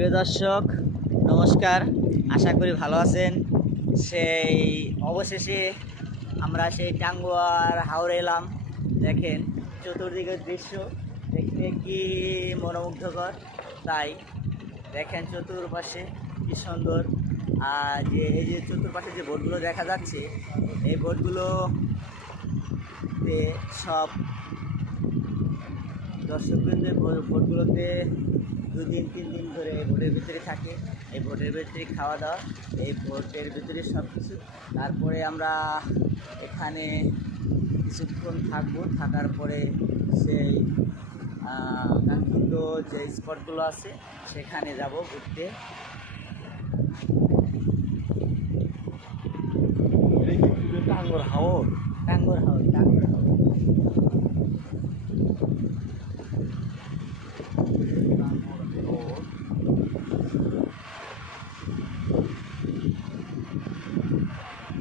প্রিয় দর্শক, নমস্কার। আশা করি ভালো আছেন। সেই অবশেষে আমরা সেই টাঙ্গুয়ার হাওরে এলাম। দেখেন চতুর্দিকের দৃশ্য দেখতে কি মনোমুগ্ধকর। তাই দেখেন চতুর্পাশে কি সুন্দর। আর যে এই যে চতুর্পাশে যে বোটগুলো দেখা যাচ্ছে, এই বোটগুলোতে সব দর্শকবৃন্দের ভোটগুলোতে 2 দিন 3 দিন ধরে ভোটের ভিতরে থাকে। এই ভোটের ভিতরে খাওয়া দাওয়া, এই ভোটের ভিতরে সব কিছু। তারপরে আমরা এখানে কিছুক্ষণ থাকবো, থাকার পরে সেই কাঙ্ক্ষিত যে স্পটগুলো আছে সেখানে যাব ঘুরতে। টাঙ্গর হাওর টাঙ্গুয়ার হাওর, টাঙ্গুয়ার হাওর।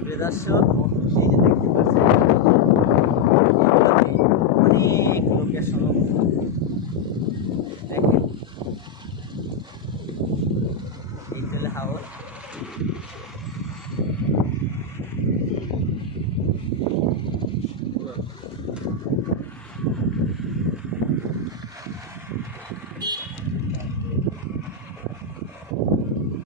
প্রিয় দর্শক,